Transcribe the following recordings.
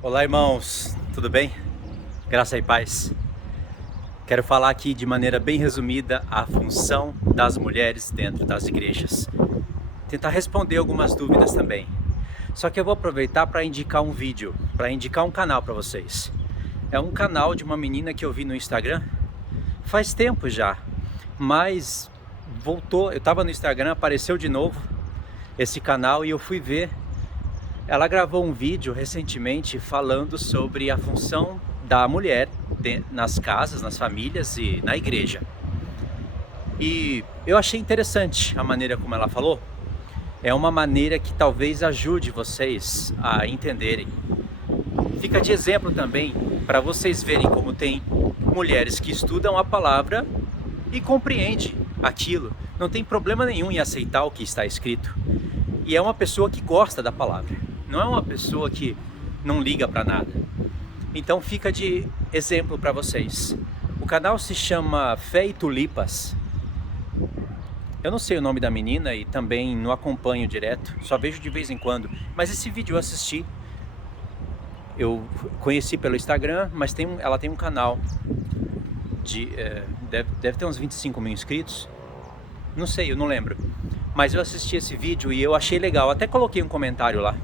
Olá, irmãos, tudo bem? Graça e paz. Quero falar aqui de maneira bem resumida a função das mulheres dentro das igrejas. Tentar responder algumas dúvidas também. Só que eu vou aproveitar para indicar um vídeo, para indicar um canal para vocês. É um canal de uma menina que eu vi no Instagram faz tempo já, mas voltou. Eu estava no Instagram, apareceu de novo esse canal e eu fui ver. Ela gravou um vídeo recentemente falando sobre a função da mulher nas casas, nas famílias e na igreja. E eu achei interessante a maneira como ela falou. É uma maneira que talvez ajude vocês a entenderem. Fica de exemplo também para vocês verem como tem mulheres que estudam a palavra e compreendem aquilo. Não tem problema nenhum em aceitar o que está escrito. E é uma pessoa que gosta da palavra. Não é uma pessoa que não liga para nada. Então fica de exemplo para vocês. O canal se chama Fé e Tulipas. Eu não sei o nome da menina e também não acompanho direto, só vejo de vez em quando. Mas esse vídeo eu assisti. Eu conheci pelo Instagram, mas ela tem um canal de... deve ter uns 25 mil inscritos. Não sei, eu não lembro. Mas eu assisti esse vídeo e eu achei legal. Até coloquei um comentário lá.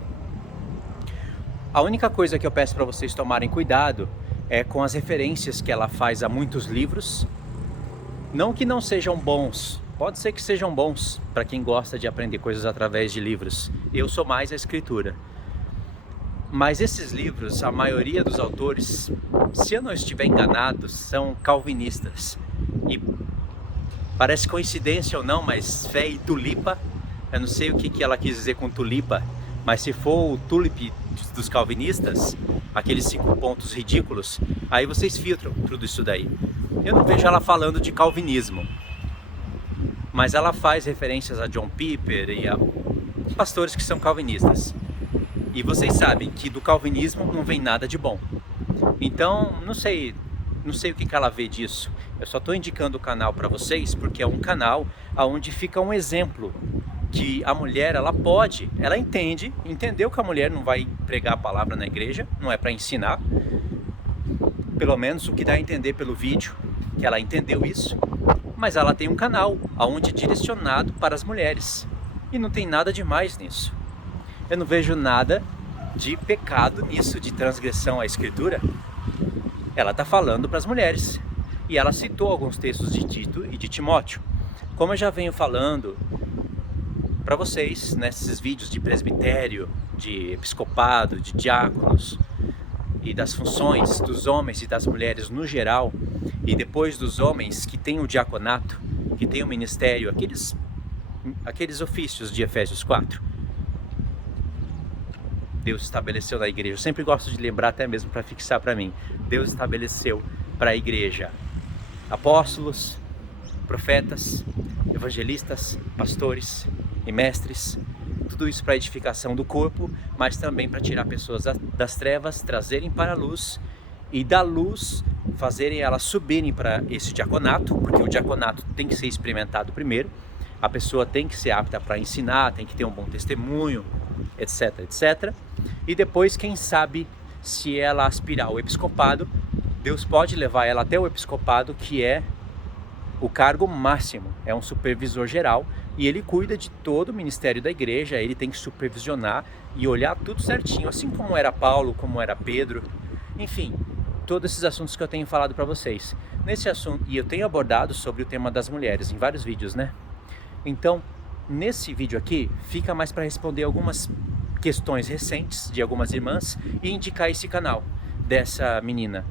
A única coisa que eu peço para vocês tomarem cuidado é com as referências que ela faz a muitos livros. Não que não sejam bons, pode ser que sejam bons para quem gosta de aprender coisas através de livros. Eu sou mais a escritura. Mas esses livros, a maioria dos autores, se eu não estiver enganado, são calvinistas. E parece coincidência ou não, mas fé e tulipa, eu não sei o que ela quis dizer com tulipa, mas se for o tulip dos calvinistas, aqueles 5 pontos ridículos, aí vocês filtram tudo isso daí. Eu não vejo ela falando de calvinismo, mas ela faz referências a John Piper e a pastores que são calvinistas. E vocês sabem que do calvinismo não vem nada de bom. Então, não sei o que ela vê disso. Eu só estou indicando o canal para vocês porque é um canal onde fica um exemplo que a mulher, ela entendeu que a mulher não vai pregar a palavra na igreja, não é para ensinar, pelo menos o que dá a entender pelo vídeo, que ela entendeu isso, mas ela tem um canal onde é direcionado para as mulheres, e não tem nada demais nisso. Eu não vejo nada de pecado nisso, de transgressão à escritura. Ela está falando para as mulheres, e ela citou alguns textos de Tito e de Timóteo. Como eu já venho falando para vocês nesses vídeos de presbitério, de episcopado, de diáconos e das funções dos homens e das mulheres no geral, e depois dos homens que têm o diaconato, que têm o ministério, aqueles ofícios de Efésios 4. Deus estabeleceu na igreja, eu sempre gosto de lembrar até mesmo para fixar para mim, Deus estabeleceu para a igreja apóstolos, profetas, evangelistas, pastores e mestres, tudo isso para a edificação do corpo, mas também para tirar pessoas das trevas, trazerem para a luz, e da luz fazerem elas subirem para esse diaconato, porque o diaconato tem que ser experimentado primeiro, a pessoa tem que ser apta para ensinar, tem que ter um bom testemunho, etc, etc. E depois, quem sabe, se ela aspirar ao episcopado, Deus pode levar ela até o episcopado, que é o cargo máximo, é um supervisor geral, e ele cuida de todo o ministério da igreja, ele tem que supervisionar e olhar tudo certinho, assim como era Paulo, como era Pedro, enfim, todos esses assuntos que eu tenho falado para vocês. Nesse assunto, e eu tenho abordado sobre o tema das mulheres em vários vídeos, né? Então, nesse vídeo aqui, fica mais para responder algumas questões recentes de algumas irmãs e indicar esse canal dessa menina,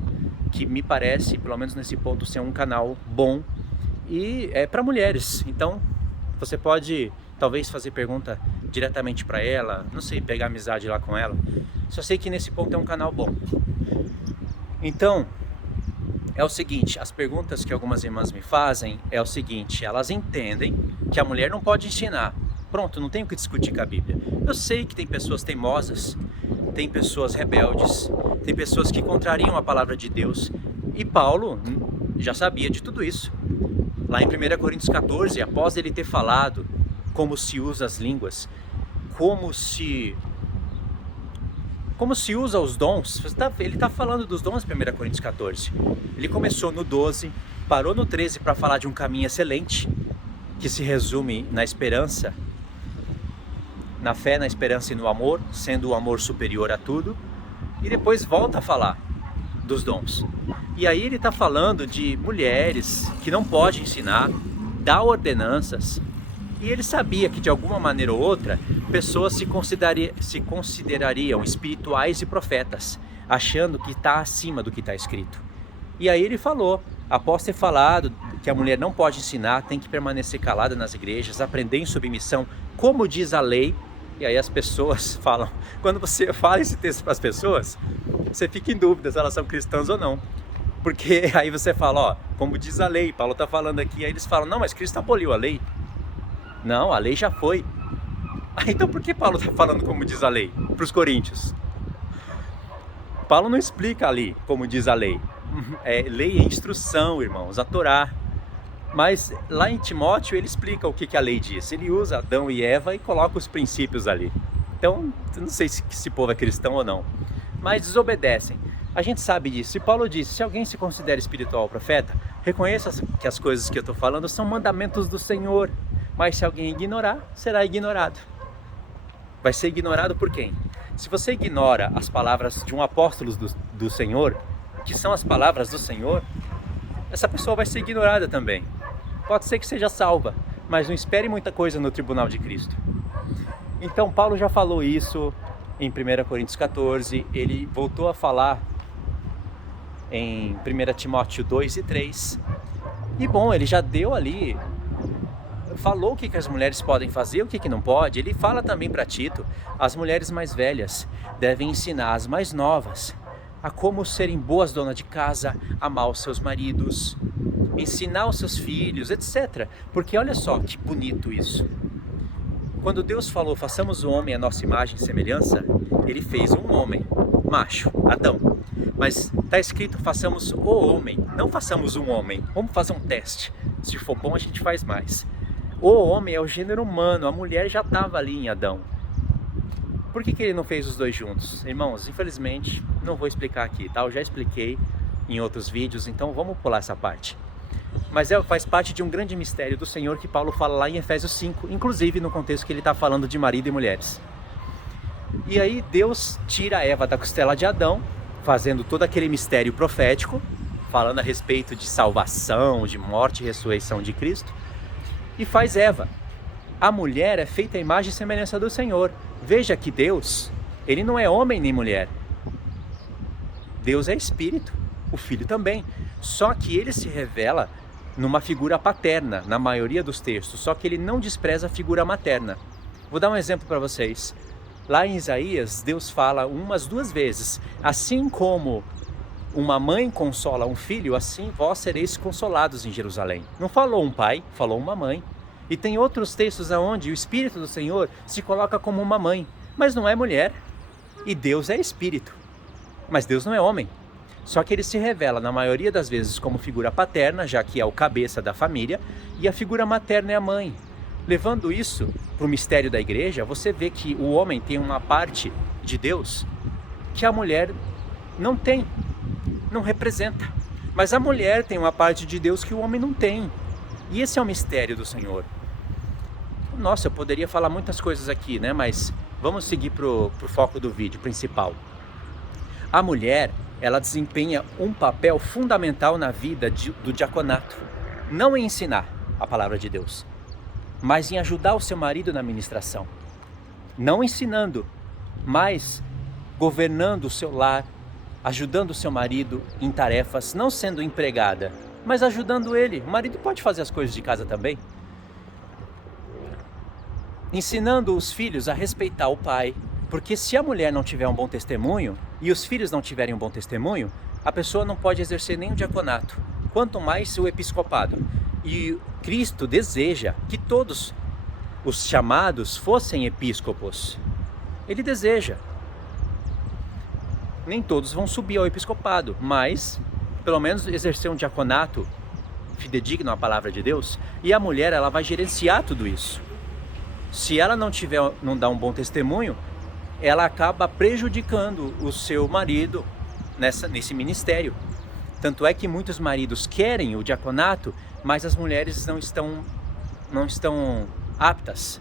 que me parece, pelo menos nesse ponto, ser um canal bom e é para mulheres. Então você pode talvez fazer pergunta diretamente para ela, não sei, pegar amizade lá com ela. Só sei que nesse ponto é um canal bom. Então é o seguinte, as perguntas que algumas irmãs me fazem é o seguinte: elas entendem que a mulher não pode ensinar. Pronto, não tem o que discutir com a Bíblia. Eu sei que tem pessoas teimosas, tem pessoas rebeldes, tem pessoas que contrariam a palavra de Deus. E Paulo já sabia de tudo isso. Lá em 1 Coríntios 14, após ele ter falado como se usa as línguas, como se Como se usa os dons? Ele está falando dos dons em 1 Coríntios 14. Ele começou no 12, parou no 13 para falar de um caminho excelente, que se resume na esperança, na fé, na esperança e no amor, sendo o amor superior a tudo, e depois volta a falar dos dons. E aí ele está falando de mulheres que não pode ensinar, dá ordenanças, e ele sabia que de alguma maneira ou outra, pessoas se considerariam espirituais e profetas, achando que está acima do que está escrito. E aí ele falou, após ter falado que a mulher não pode ensinar, tem que permanecer calada nas igrejas, aprender em submissão, como diz a lei. E aí as pessoas falam, quando você fala esse texto para as pessoas, você fica em dúvida se elas são cristãs ou não. Porque aí você fala, ó, como diz a lei, Paulo está falando aqui, aí eles falam, não, mas Cristo aboliu a lei. Não, a lei já foi. Então por que Paulo está falando como diz a lei para os coríntios? Paulo não explica ali como diz a lei. Lei é instrução, irmãos, a Torá. Mas lá em Timóteo ele explica o que a lei diz. Ele usa Adão e Eva e coloca os princípios ali. Então, não sei se esse povo é cristão ou não. Mas desobedecem. A gente sabe disso. E Paulo disse, se alguém se considera espiritual ou profeta, reconheça que as coisas que eu estou falando são mandamentos do Senhor. Mas se alguém ignorar, será ignorado. Vai ser ignorado por quem? Se você ignora as palavras de um apóstolo do Senhor, que são as palavras do Senhor, essa pessoa vai ser ignorada também. Pode ser que seja salva, mas não espere muita coisa no tribunal de Cristo. Então Paulo já falou isso em 1 Coríntios 14, ele voltou a falar em 1 Timóteo 2 e 3. E bom, ele já deu ali, falou o que as mulheres podem fazer, o que não pode. Ele fala também para Tito, as mulheres mais velhas devem ensinar as mais novas a como serem boas donas de casa, amar os seus maridos, ensinar os seus filhos, etc. Porque olha só que bonito isso. Quando Deus falou, façamos o homem à nossa imagem e semelhança, ele fez um homem, macho, Adão. Mas está escrito, façamos o homem, não façamos um homem. Vamos fazer um teste. Se for bom, a gente faz mais. O homem é o gênero humano, a mulher já estava ali em Adão. Por que ele não fez os dois juntos? Irmãos, infelizmente, não vou explicar aqui, tá? Eu já expliquei em outros vídeos, então vamos pular essa parte. Mas faz parte de um grande mistério do Senhor que Paulo fala lá em Efésios 5, inclusive no contexto que ele está falando de marido e mulheres. E aí Deus tira Eva da costela de Adão, fazendo todo aquele mistério profético, falando a respeito de salvação, de morte e ressurreição de Cristo, e faz Eva. A mulher é feita à imagem e semelhança do Senhor. Veja que Deus, ele não é homem nem mulher. Deus é espírito, o Filho também. Só que ele se revela numa figura paterna, na maioria dos textos. Só que ele não despreza a figura materna. Vou dar um exemplo para vocês. Lá em Isaías, Deus fala umas 2 vezes, assim como uma mãe consola um filho, assim vós sereis consolados em Jerusalém. Não falou um pai, falou uma mãe. E tem outros textos onde o Espírito do Senhor se coloca como uma mãe, mas não é mulher. E Deus é Espírito, mas Deus não é homem. Só que ele se revela na maioria das vezes como figura paterna, já que é o cabeça da família, e a figura materna é a mãe. Levando isso para o mistério da igreja, você vê que o homem tem uma parte de Deus que a mulher não tem, não representa. Mas a mulher tem uma parte de Deus que o homem não tem. E esse é o mistério do Senhor. Nossa, eu poderia falar muitas coisas aqui, né? Mas vamos seguir pro foco do vídeo principal. A mulher, ela desempenha um papel fundamental na vida do diaconato. Não em ensinar a palavra de Deus, mas em ajudar o seu marido na ministração. Não ensinando, mas governando o seu lar, ajudando o seu marido em tarefas, não sendo empregada, mas ajudando ele. O marido pode fazer as coisas de casa também. Ensinando os filhos a respeitar o pai, porque se a mulher não tiver um bom testemunho e os filhos não tiverem um bom testemunho, a pessoa não pode exercer nem o diaconato, quanto mais o episcopado. E Cristo deseja que todos os chamados fossem episcopos. Ele deseja. Nem todos vão subir ao episcopado, mas pelo menos exercer um diaconato fidedigno à palavra de Deus, e a mulher, ela vai gerenciar tudo isso. Se ela não dá um bom testemunho, ela acaba prejudicando o seu marido nesse ministério. Tanto é que muitos maridos querem o diaconato, mas as mulheres não estão aptas.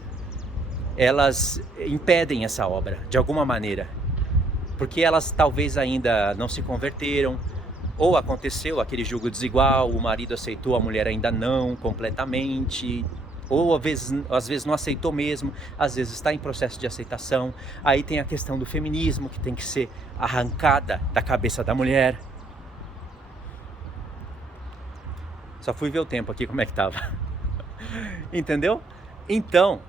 Elas impedem essa obra de alguma maneira, porque elas talvez ainda não se converteram, ou aconteceu aquele julgo desigual, o marido aceitou, a mulher ainda não completamente, ou às vezes não aceitou mesmo, às vezes está em processo de aceitação. Aí tem a questão do feminismo, que tem que ser arrancada da cabeça da mulher. Só fui ver o tempo aqui, como é que tava. Entendeu? Então,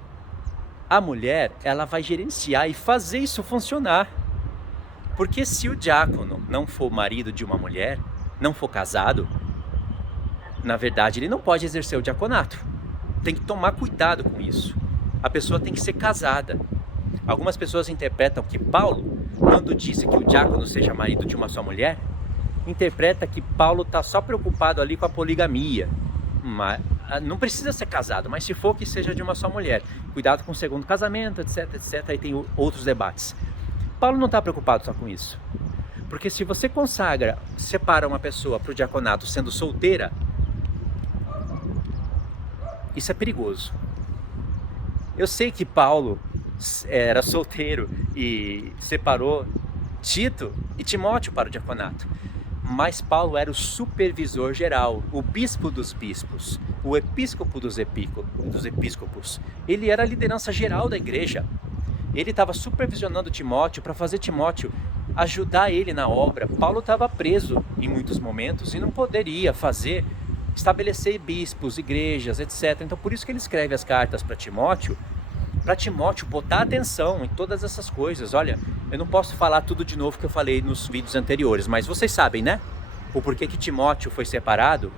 a mulher, ela vai gerenciar e fazer isso funcionar. Porque se o diácono não for marido de uma mulher, não for casado, na verdade ele não pode exercer o diaconato. Tem que tomar cuidado com isso. A pessoa tem que ser casada. Algumas pessoas interpretam que Paulo, quando disse que o diácono seja marido de uma só mulher, interpreta que Paulo está só preocupado ali com a poligamia. Mas não precisa ser casado, mas se for, que seja de uma só mulher. Cuidado com o segundo casamento, etc, etc. Aí tem outros debates. Paulo não está preocupado só com isso. Porque se você separa uma pessoa para o diaconato sendo solteira, isso é perigoso. Eu sei que Paulo era solteiro e separou Tito e Timóteo para o diaconato. Mas Paulo era o supervisor geral, o bispo dos bispos, o episcopo dos episcopos. Ele era a liderança geral da igreja. Ele estava supervisionando Timóteo para fazer Timóteo ajudar ele na obra. Paulo estava preso em muitos momentos e não poderia estabelecer bispos, igrejas, etc. Então por isso que ele escreve as cartas para Timóteo botar atenção em todas essas coisas. Olha, eu não posso falar tudo de novo que eu falei nos vídeos anteriores, mas vocês sabem, né? O porquê que Timóteo foi separado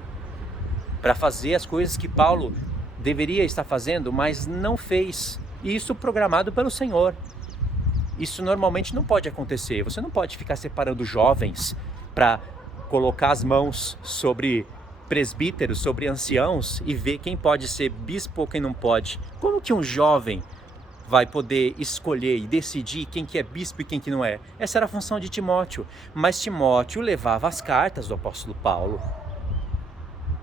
para fazer as coisas que Paulo deveria estar fazendo, mas não fez. E isso programado pelo Senhor. Isso normalmente não pode acontecer. Você não pode ficar separando jovens para colocar as mãos sobre presbíteros, sobre anciãos e ver quem pode ser bispo ou quem não pode. Como que um jovem vai poder escolher e decidir quem que é bispo e quem que não é? Essa era a função de Timóteo. Mas Timóteo levava as cartas do apóstolo Paulo,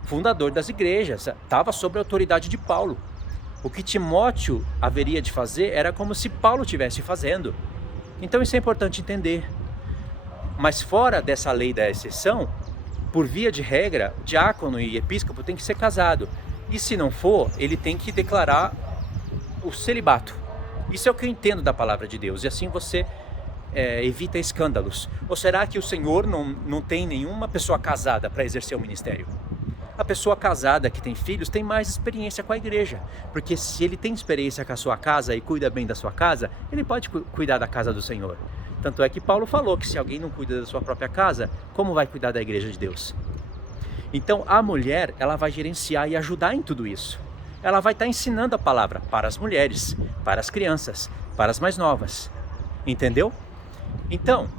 fundador das igrejas, estava sob a autoridade de Paulo. O que Timóteo haveria de fazer era como se Paulo estivesse fazendo. Então isso é importante entender. Mas fora dessa lei da exceção, por via de regra, diácono e episcopo tem que ser casado. E se não for, ele tem que declarar o celibato. Isso é o que eu entendo da palavra de Deus. E assim você evita escândalos. Ou será que o Senhor não tem nenhuma pessoa casada para exercer o ministério? A pessoa casada que tem filhos tem mais experiência com a igreja. Porque se ele tem experiência com a sua casa e cuida bem da sua casa, ele pode cuidar da casa do Senhor. Tanto é que Paulo falou que se alguém não cuida da sua própria casa, como vai cuidar da igreja de Deus? Então a mulher, ela vai gerenciar e ajudar em tudo isso. Ela vai estar ensinando a palavra para as mulheres, para as crianças, para as mais novas. Entendeu? Então,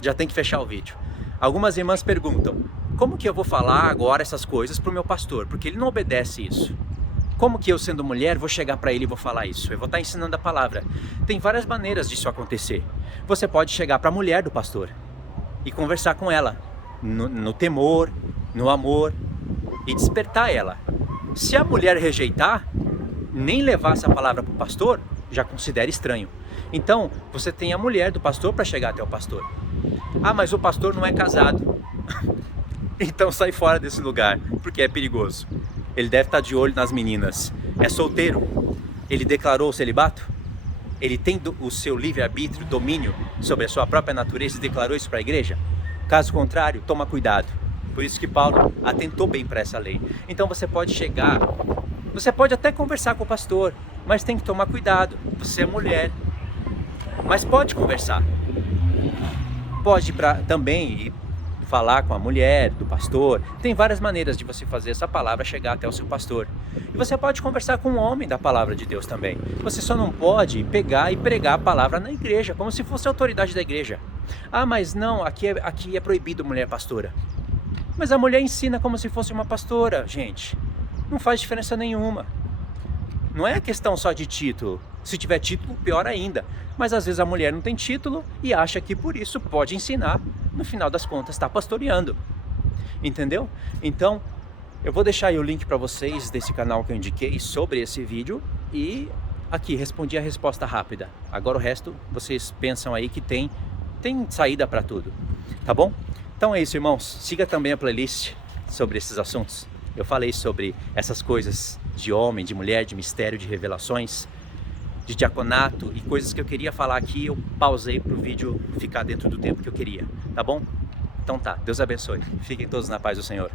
já tem que fechar o vídeo. Algumas irmãs perguntam, como que eu vou falar agora essas coisas para o meu pastor? Porque ele não obedece isso. Como que eu, sendo mulher, vou chegar para ele e vou falar isso? Eu vou estar ensinando a palavra. Tem várias maneiras disso acontecer. Você pode chegar para a mulher do pastor e conversar com ela no temor, no amor e despertar ela. Se a mulher rejeitar, nem levar essa palavra para o pastor, já considera estranho. Então, você tem a mulher do pastor para chegar até o pastor. Ah, mas o pastor não é casado. Então sai fora desse lugar, porque é perigoso. Ele deve estar de olho nas meninas. É solteiro? Ele declarou o celibato? Ele tem o seu livre-arbítrio, domínio sobre a sua própria natureza e declarou isso para a igreja? Caso contrário, toma cuidado. Por isso que Paulo atentou bem para essa lei. Então você pode chegar, você pode até conversar com o pastor, mas tem que tomar cuidado. Você é mulher, mas pode conversar. Pode também falar com a mulher do pastor. Tem várias maneiras de você fazer essa palavra chegar até o seu pastor. E você pode conversar com um homem da palavra de Deus também. Você só não pode pegar e pregar a palavra na igreja, como se fosse a autoridade da igreja. Ah, mas não, aqui é proibido mulher pastora. Mas a mulher ensina como se fosse uma pastora, gente. Não faz diferença nenhuma. Não é questão só de título. Se tiver título, pior ainda. Mas às vezes a mulher não tem título e acha que por isso pode ensinar. No final das contas, está pastoreando. Entendeu? Então, eu vou deixar aí o link para vocês desse canal que eu indiquei sobre esse vídeo. E aqui, respondi a resposta rápida. Agora o resto, vocês pensam aí que tem saída para tudo. Tá bom? Então é isso, irmãos. Siga também a playlist sobre esses assuntos. Eu falei sobre essas coisas de homem, de mulher, de mistério, de revelações, de diaconato e coisas que eu queria falar aqui. Eu pausei para o vídeo ficar dentro do tempo que eu queria, tá bom? Então tá, Deus abençoe. Fiquem todos na paz do Senhor.